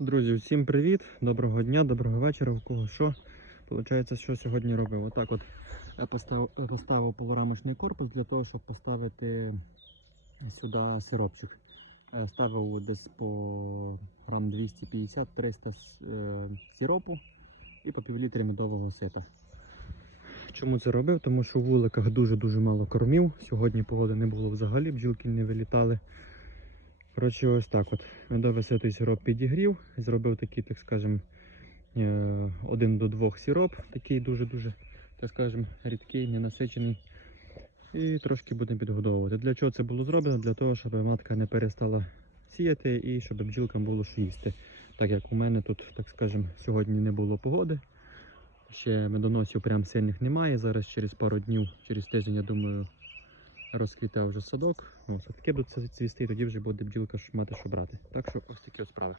Друзі, всім привіт! Доброго дня, доброго вечора. У кого що? Получається, що сьогодні робив? Отак от я поставив, поставив полурамочний корпус для того, щоб поставити сюди сиропчик. Е, Ставив десь по грам 250-300 е, сиропу і по півлітрі медового сита. Чому це робив? Тому що у вуликах дуже-дуже мало кормів. Сьогодні погоди не було взагалі, бджілки не вилітали. Коротше, ось так от. Медовий ситий сироп підігрів, зробив такий, так скажем, е, один до двох сироп, такий дуже-дуже, так скажем, рідкий, ненасичений. І трошки будемо підгодовувати. Для чого це було зроблено? Для того, щоб матка не перестала сіяти і щоб бджілкам було що їсти. Так як у мене тут, так скажем, сьогодні не було погоди. Ще медоносів прям сильних немає. Зараз через пару днів, через тиждень, я думаю, розквіте вже садок. Ось садки будуть цвісти, і тоді вже буде бджілка мати що брати. Так що ось такі от справи.